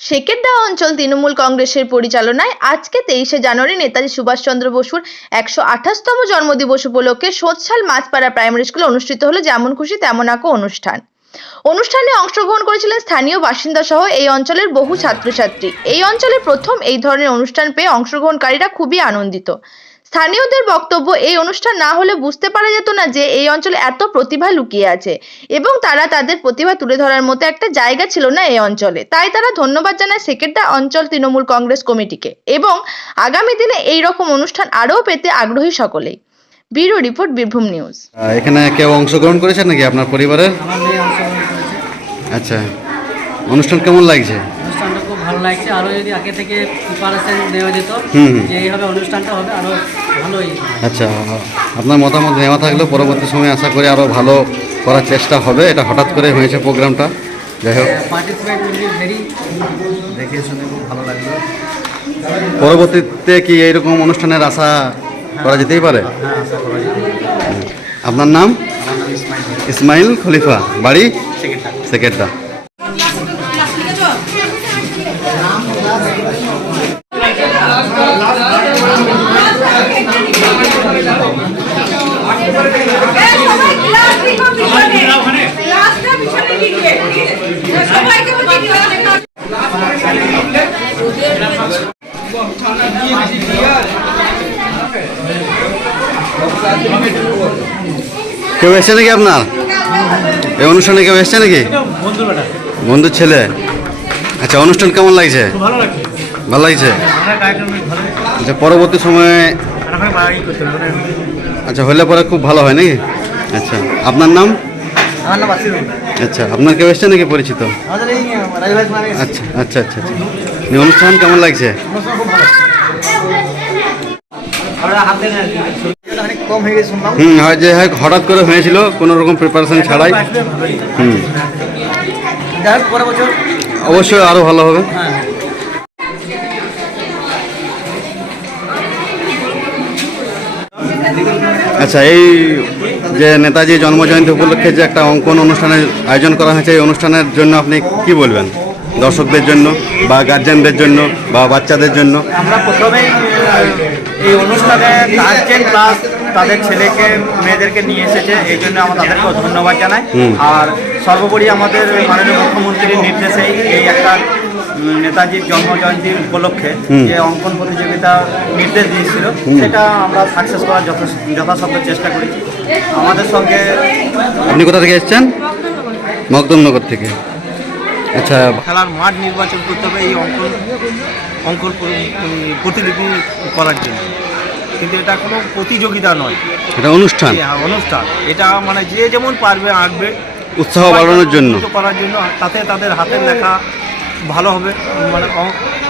সেকেন্ডা অঞ্চল তৃণমূল কংগ্রেসের পরিচালনায় আজকে তেইশে জানুয়ারি নেতাজি সুভাষচন্দ্র বসুর একশো আঠাশতম জন্মদিবস উপলক্ষে সোৎসাল মাছপাড়া প্রাইমারি স্কুলে অনুষ্ঠিত হলো যেমন খুশি তেমন আঁকো অনুষ্ঠান। অনুষ্ঠানে অংশগ্রহণ করেছিলেন স্থানীয় বাসিন্দা সহ এই অঞ্চলের বহু ছাত্রছাত্রী। এই অঞ্চলে প্রথম এই ধরনের অনুষ্ঠান পেয়ে অংশগ্রহণকারীরা খুবই আনন্দিত। স্থানীয়দের বক্তব্য, এই অনুষ্ঠান না হলে বুঝতে পারা যেত না যে এই অঞ্চলে এত প্রতিভা লুকিয়ে আছে এবং তারা তাদের প্রতিভা তুলে ধরার মতো একটা জায়গা ছিল না এই অঞ্চলে। তাই তারা ধন্যবাদ জানায় সেকেন্ডা অঞ্চল তৃণমূল কংগ্রেস কমিটিকে এবং আগামী দিনে এই রকম অনুষ্ঠান আরও পেতে আগ্রহী সকলেই। Bureau report, Birbhum news. এখানে কেউ অংশগ্রহণ করেছেন নাকি আপনার পরিবারের? আচ্ছা অনুষ্ঠান কেমন লাগছে? ভালো লাগছে। আরও যদি আগে থেকে প্রিপারেশন দেওয়া যেত। যে এইভাবে অনুষ্ঠানটা হবে আরও ভালোই আচ্ছা আপনার মতামত নেওয়া থাকলেও পরবর্তী সময়ে আশা করি আরও ভালো করার চেষ্টা হবে। এটা হঠাৎ করে হয়েছে প্রোগ্রামটা। যাই হোক। পার্টিসিপেট ভেরি দেখে শুনে খুব ভালো লাগল। পরবর্তীতে কি এইরকম অনুষ্ঠানের আশা করা যেতেই পারে? হ্যাঁ আশা করা যায় আপনার নাম? ইসমাইল ইসমাইল খলিফা। বাড়ি? সেকেন্ডটা সেকেন্ডটা সবাই ক্লাস দিকো পিছনে ক্লাসটা পিছনে দিকে সবাইকে বলছি ক্লাসে কেউ এসছে নাকি আপনার? এই অনুষ্ঠানে কেউ এসছে নাকি? বন্ধু বন্ধুর ছেলে। আচ্ছা অনুষ্ঠান কেমন লাগছে? ভালো লাগছে? আচ্ছা পরবর্তী সময়ে আচ্ছা হলে পরে খুব ভালো হয় নাকি? আচ্ছা আপনার নাম? আচ্ছা আপনার কেউ এসছে নাকি পরিচিত? আচ্ছা আচ্ছা আচ্ছা আচ্ছা। অনুষ্ঠান কেমন লাগছে? হুম যে হঠাৎ করে হয়েছিল, কোনো রকম প্রিপারেশন ছাড়াই। হুম। অবশ্যই আরও ভালো হবে। আচ্ছা এই যে নেতাজি জন্মজয়ন্তী উপলক্ষে যে একটা অঙ্কন অনুষ্ঠানের আয়োজন করা হয়েছে, এই অনুষ্ঠানের জন্য আপনি কি বলবেন? দর্শকদের জন্য বা গার্জেনদের জন্য বা বাচ্চাদের জন্য। আমরা প্রথমেই এই অনুষ্ঠানে গার্জেন প্লাস তাদের ছেলেকে মেয়েদেরকে নিয়ে এসেছে এই জন্য আমরা তাদেরকেও ধন্যবাদ জানাই। আর সর্বোপরি আমাদের মাননীয় মুখ্যমন্ত্রীর নির্দেশেই এই একটা নেতাজির জন্মজয়ন্তী উপলক্ষে যে অঙ্কন প্রতিযোগিতা নির্দেশ দিয়েছিল সেটা আমরা সাকসেস করার যথাসাধ্য চেষ্টা করেছি। আমাদের সঙ্গে আপনি কোথা থেকে এসেছেন? মকদমনগর থেকে। আচ্ছা খেলার মাঠ নির্বাচন করতে হবে এই অঙ্কন অঙ্কন প্র- প্রতিলিপি করার জন্য। কিন্তু এটা কোনো প্রতিযোগিতা নয়। এটা অনুষ্ঠান? অনুষ্ঠান। এটা মানে যে যেমন পারবে আঁকবে। উৎসাহ বাড়ানোর জন্য। করার জন্য তাতে তাদের হাতের লেখা ভালো হবে। মানে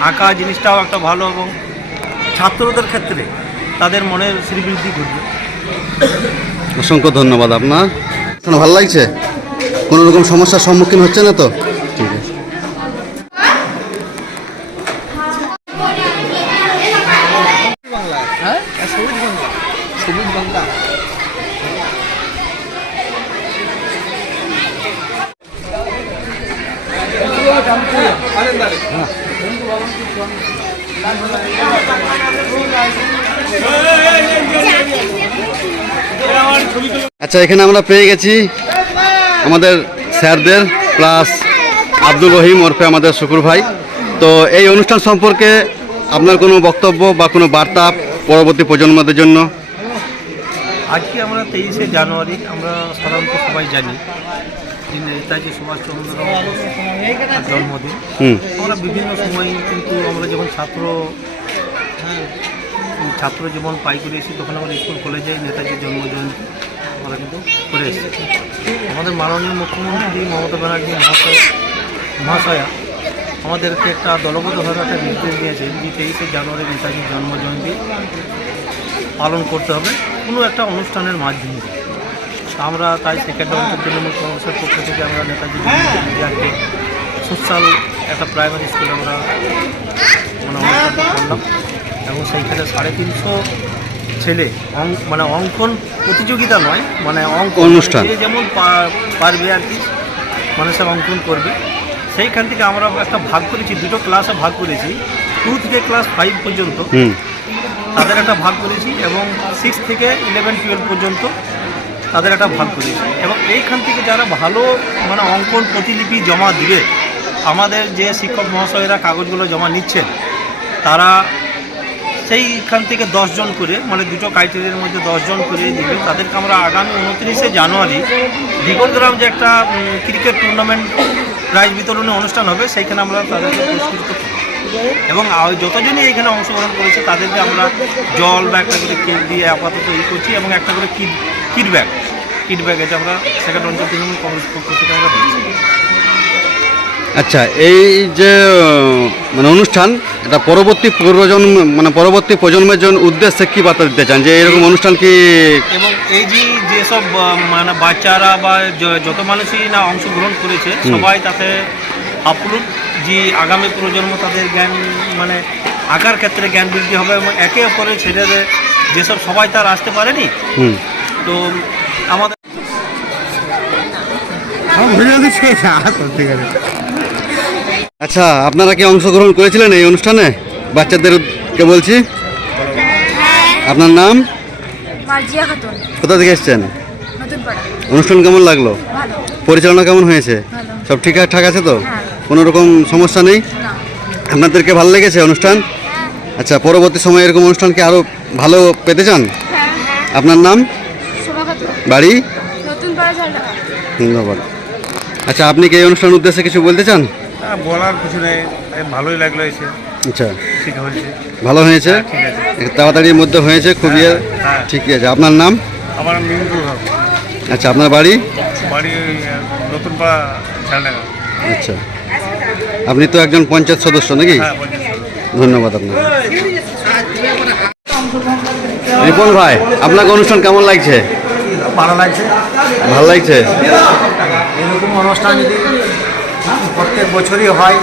আঁকা জিনিসটাও একটা ভালো এবং ছাত্রদের ক্ষেত্রে তাদের মনের শ্রীবৃদ্ধি ঘটবে। অসংখ্য ধন্যবাদ আপনার। ভালো লাগছে? কোনো রকম সমস্যার সম্মুখীন হচ্ছে না তো ঠিক আছে আচ্ছা এখানে আমরা পেয়ে গেছি আমাদের স্যারদের প্লাস আব্দুল রহিম ওরফে আমাদের শুকুর ভাই। তো এই অনুষ্ঠান সম্পর্কে আপনার কোনো বক্তব্য বা কোনো বার্তা পরবর্তী প্রজন্মদের জন্য? আজকে আমরা তেইশে জানুয়ারি, আমরা সাধারণত সবাই জানি যে নেতাজি সুভাষচন্দ্র তার জন্মদিন। আমরা বিভিন্ন সময় কিন্তু আমরা যখন ছাত্র ছাত্র জীবন পাই করে এসেছি তখন আমরা স্কুল কলেজে নেতাজির জন্মজয়ন্তী আমরা কিন্তু করে এসেছি। আমাদের মাননীয় মুখ্যমন্ত্রী মমতা ব্যানার্জি মহাশয় মহাশয়া আমাদেরকে একটা দলবদ্ধভাবে একটা নির্দেশ দিয়েছেন যে তেইশে জানুয়ারি নেতাজির জন্মজয়ন্তী পালন করতে হবে। কোনো একটা অনুষ্ঠানের মাধ্যমে। আমরা তাই সেকেন্ড অঞ্চল তৃণমূল কংগ্রেসের পক্ষ থেকে আমরা নেতাজি আজকে সোশ্যাল একটা প্রাইমারি স্কুলে আমরা মানে করলাম। এবং সেইখানে সাড়ে তিনশো ছেলে অঙ্ক মানে অঙ্কন প্রতিযোগিতা নয় মানে অঙ্ক অনুষ্ঠান। যেমন পারবে আর কি মানুষের অঙ্কন করবে। সেইখান থেকে আমরা একটা ভাগ করেছি দুটো ক্লাসে ভাগ করেছি টু থেকে ক্লাস ফাইভ পর্যন্ত। তাদের একটা ভাগ করেছি এবং সিক্স থেকে ইলেভেন টুয়েলভ পর্যন্ত। তাদের একটা ভাগ করেছি এবং এইখান থেকে যারা ভালো মানে অঙ্কন প্রতিলিপি জমা দিবে, আমাদের যে শিক্ষক মহাশয়েরা কাগজগুলো জমা নিচ্ছেন, তারা সেইখান থেকে দশজন করে মানে দুটো ক্রাইটেরিয়ার মধ্যে দশজন করে দিবে। তাদেরকে আমরা আগামী উনত্রিশে জানুয়ারি দিগলগ্রাম যে একটা ক্রিকেট টুর্নামেন্ট প্রাইজ বিতরণের অনুষ্ঠান হবে, সেইখানে আমরা তাদেরকে পুরস্কৃত এবং যতজনই এখানে অংশগ্রহণ করেছে, তাদেরকে আমরা জল বা একটা করে কেক দিয়ে আপাতত ই করছি এবং একটা করে কিট কিট ব্যাগ এটা আমরা সেকেন্ড অঞ্চল তৃণমূল কংগ্রেস পক্ষ থেকে আমরা দিচ্ছি। আচ্ছা এই যে মানে অনুষ্ঠান এটা পরবর্তী প্রজন্ম মানে পরবর্তী প্রজন্মের জন্য উদ্দেশ্যে কি বার্তা দিতে চান? যে এরকম অনুষ্ঠান কি এবং এই যে যেসব মানে বাচ্চারা বা যত মানুষই না অংশগ্রহণ করেছে সবাই তাতে আপ্লুত যে আগামী প্রজন্ম তাদের জ্ঞান মানে আঁকার ক্ষেত্রে জ্ঞান বৃদ্ধি হবে এবং একে অপরের ছেলেদের যেসব সবাই তার আসতে পারেনি তো আমাদের আচ্ছা আপনারা কি অংশগ্রহণ করেছিলেন এই অনুষ্ঠানে? বাচ্চাদেরকে বলছি। আপনার নাম? কোথা থেকে এসছেন? অনুষ্ঠান কেমন লাগল? পরিচালনা কেমন হয়েছে? সব ঠিকঠাক আছে তো? হ্যাঁ। কোনো রকম সমস্যা নেই? আপনাদেরকে ভালো লেগেছে অনুষ্ঠান? আচ্ছা পরবর্তী সময়ে এরকম অনুষ্ঠানকে আরও ভালো পেতে চান? হ্যাঁ হ্যাঁ। আপনার নাম? বাড়ি? নতুন ধন্যবাদ। আচ্ছা আপনি কি এই অনুষ্ঠানের উদ্দেশ্যে কিছু বলতে চান? হ্যাঁ, বলার কিছু নেই। ভালোই লাগল এসে। আচ্ছা। ভালো হয়েছে? ঠিক আছে। তাড়াতাড়ির মধ্যে হয়েছে খুবই হ্যাঁ, হ্যাঁ। ঠিকই আছে। আপনার নাম? আমার আচ্ছা আপনার বাড়ি? বাড়ি নতুন আচ্ছা। আপনি তো একজন পঞ্চায়েত সদস্য নাকি? হ্যাঁ ধন্যবাদ আপনার রিপন ভাই আপনাকে অনুষ্ঠান কেমন লাগছে? ভালো লাগছে। ভালো লাগছে? এরকম অনুষ্ঠান যদি প্রত্যেক বছরই হয়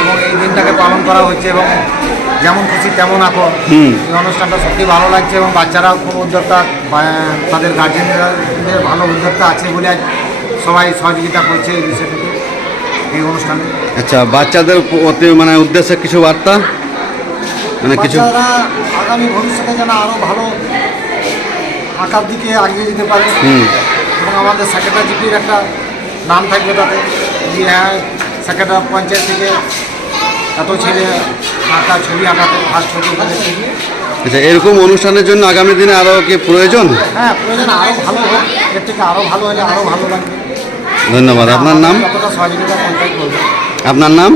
এবং এই দিনটাকে পালন করা হচ্ছে এবং যেমন খুশি তেমন হুম। এই অনুষ্ঠানটা সত্যি ভালো লাগছে এবং বাচ্চারাও খুব উদ্যোক্তা তাদের গার্জেনদের ভালো উদ্যোক্তা আছে বলে আজ সবাই সহযোগিতা করছে এই বিষয়টাকে এই অনুষ্ঠানে। আচ্ছা বাচ্চাদের প্রতি মানে উদ্দেশ্যে কিছু বার্তা? মানে কিছু আগামী ভবিষ্যতে যেন আরও ভালো আঁকার দিকে এগিয়ে যেতে পারে। এবং আমাদের সেক্রেটারিজির একটা নাম থাকবে তাতে। যে হ্যাঁ সেক্রেটারি পঞ্চায়েত থেকে এত ছেলে আঁকা ছবি আঁকাতে ফার্স্ট ছবি পেয়েছে। আচ্ছা এরকম অনুষ্ঠানের জন্য আগামী দিনে আরও কি প্রয়োজন? হ্যাঁ প্রয়োজন আরও ভালো হোক। এর থেকে আরও ভালো হলে আরও ভালো লাগবে। ধন্যবাদ। আপনার নাম? সহযোগিতা করবে। আপনার নাম?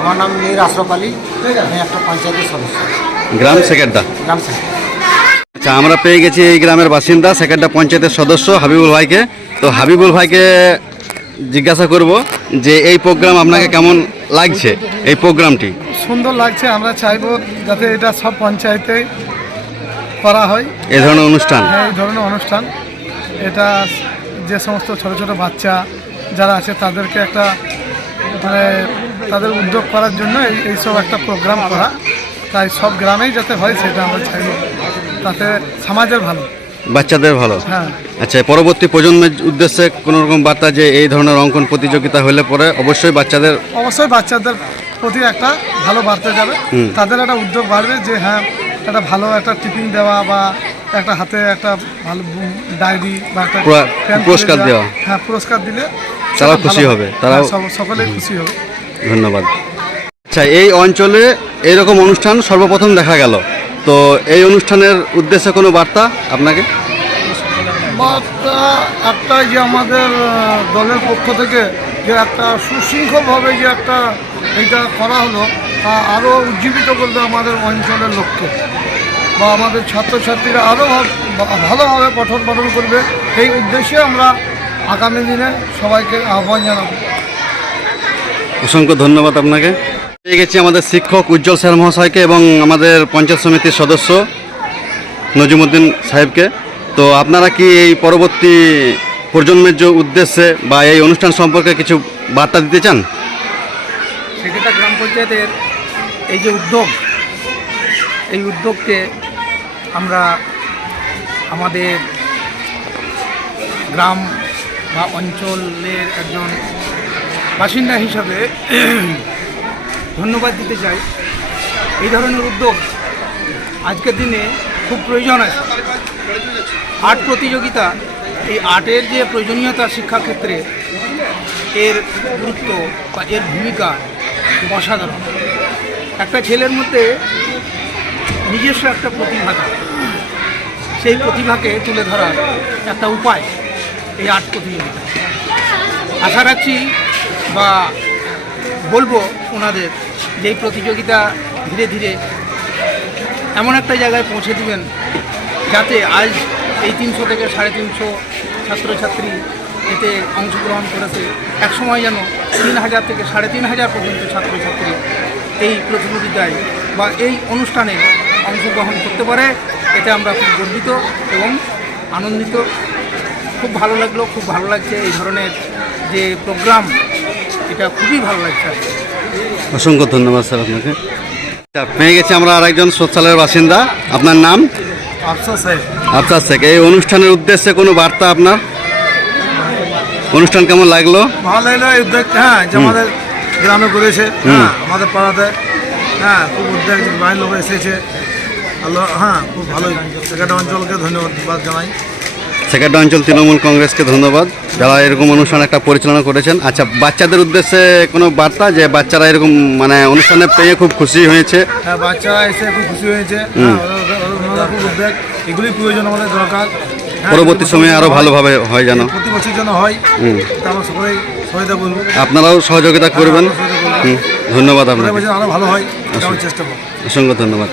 আমার নাম মীর আশরফ আলী। আমি একটা পঞ্চায়েতের সদস্য। গ্রাম সেক্রেটার। গ্রাম সেক্রেটারি। আচ্ছা আমরা পেয়ে গেছি এই গ্রামের বাসিন্দা সেক্রেটার পঞ্চায়েতের সদস্য হাবিবুল ভাইকে। তো হাবিবুল ভাইকে জিজ্ঞাসা করব যে এই প্রোগ্রাম আপনাকে কেমন লাগছে এই প্রোগ্রামটি? সুন্দর লাগছে আমরা চাইব যাতে এটা সব পঞ্চায়েতে করা হয়। এই ধরনের অনুষ্ঠান? হ্যাঁ, এই ধরনের অনুষ্ঠান। এটা যে সমস্ত ছোট ছোট বাচ্চা যারা আছে তাদেরকে একটা মানে তাদের উদ্যোগ করার জন্য এই এইসব একটা প্রোগ্রাম করা। তাই সব গ্রামেই যাতে হয় সেটা আমরা চাইব। তাতে সমাজের ভালো। বাচ্চাদের ভালো? হ্যাঁ। আচ্ছা পরবর্তী প্রজন্মের উদ্দেশ্যে কোনো রকম বার্তা যে এই ধরনের অঙ্কন প্রতিযোগিতা হলে পরে অবশ্যই বাচ্চাদের অবশ্যই বাচ্চাদের প্রতি একটা ভালো বার্তা যাবে। তাদের একটা উদ্যোগ বাড়বে যে হ্যাঁ একটা ভালো একটা টিফিন দেওয়া বা একটা হাতে একটা ভালো ডায়েরি বা একটা পুরস্কার দেওয়া। হ্যাঁ পুরস্কার দিলে তারা খুশি হবে, তারা সকলে খুশি হবে। ধন্যবাদ। আচ্ছা এই অঞ্চলে এইরকম অনুষ্ঠান সর্বপ্রথম দেখা গেল। তো এই অনুষ্ঠানের উদ্দেশ্যে কোনো বার্তা আপনাকে? বার্তা একটা যে আমাদের দলের পক্ষ থেকে যে একটা সুশৃঙ্খলভাবে যে একটা এটা করা হলো তা আরও উজ্জীবিত করবে আমাদের অঞ্চলের লক্ষ্যে বা আমাদের ছাত্রছাত্রীরা আরও ভালোভাবে পঠন পাঠন করবে। এই উদ্দেশ্যে আমরা আগামী দিনে সবাইকে আহ্বান জানাব। অসংখ্য ধন্যবাদ আপনাকে। পেয়ে গেছি আমাদের শিক্ষক উজ্জ্বল স্যার মহাশয়কে এবং আমাদের পঞ্চায়েত সমিতির সদস্য নজিমুদ্দিন সাহেবকে। তো আপনারা কি এই পরবর্তী প্রজন্মের যে উদ্দেশ্যে বা এই অনুষ্ঠান সম্পর্কে কিছু বার্তা দিতে চান? সেকেটা গ্রাম পঞ্চায়েতের এই যে উদ্যোগ, এই উদ্যোগকে আমরা আমাদের গ্রাম বা অঞ্চলের একজন বাসিন্দা হিসাবে ধন্যবাদ দিতে চাই। এই ধরনের উদ্যোগ আজকের দিনে খুব প্রয়োজন আছে। আর্ট প্রতিযোগিতা, এই আর্টের যে প্রয়োজনীয়তা শিক্ষাক্ষেত্রে এর গুরুত্ব বা এর ভূমিকা অসাধারণ। একটা ছেলের মধ্যে নিজস্ব একটা প্রতিভা সেই প্রতিভাকে তুলে ধরার একটা উপায় এই আর্ট প্রতিযোগিতা। আশা রাখছি বা বলব ওনাদের যে প্রতিযোগিতা ধীরে ধীরে এমন একটা জায়গায় পৌঁছে দিবেন যাতে আজ এই তিনশো থেকে সাড়ে তিনশো ছাত্রছাত্রী এতে অংশগ্রহণ করেছে। একসময় যেন তিন হাজার থেকে সাড়ে তিন হাজার পর্যন্ত ছাত্রছাত্রী এই প্রতিযোগিতায় বা এই অনুষ্ঠানে অংশগ্রহণ করতে পারে, এতে আমরা খুব গর্বিত এবং আনন্দিত। খুব ভালো লাগল, খুব ভালো লাগছে এই ধরনের যে প্রোগ্রাম এটা খুবই ভালো লাগছে। অসংখ্য ধন্যবাদ স্যার আপনাকে। আচ্ছা, পেয়ে গেছি আমরা আরেকজন সোচ্চালের বাসিন্দা। আপনার নাম? আফসার শেখ এই অনুষ্ঠানের উদ্দেশ্যে কোনো বার্তা আপনার? অনুষ্ঠান কেমন লাগল? ভালো লাগল এই উদ্যোগটা হ্যাঁ যে আমাদের গ্রামে করেছে। হ্যাঁ আমাদের পাড়াতে। হ্যাঁ খুব উদ্যোগ বাইরের লোক এসেছে। হ্যাঁ খুব ভালোই সেখানে অঞ্চলকে ধন্যবাদ জানাই। সেক্রেটারি অঞ্চল তৃণমূল কংগ্রেসকে ধন্যবাদ। যারা এরকম অনুষ্ঠান একটা পরিচালনা করেছেন। আচ্ছা বাচ্চাদের উদ্দেশ্যে কোনো বার্তা যে বাচ্চারা এরকম মানে অনুষ্ঠানে পেয়ে খুব খুশি হয়েছে? হ্যাঁ বাচ্চারা এসে খুব খুশি হয়েছে। হ্যাঁ ওরা- ওরা- ওনারা খুব উদ্যোগ এগুলি প্রয়োজন আমাদের দরকার। হ্যাঁ, পরবর্তী সময়ে বছর আরও ভালোভাবে হয় যেন। প্রতি বছর যেন হয়। আমরা সকলেই সহায়তা করব আপনারাও সহযোগিতা করবেন। ধন্যবাদ ভালো হয় চেষ্টা করব। অসংখ্য ধন্যবাদ।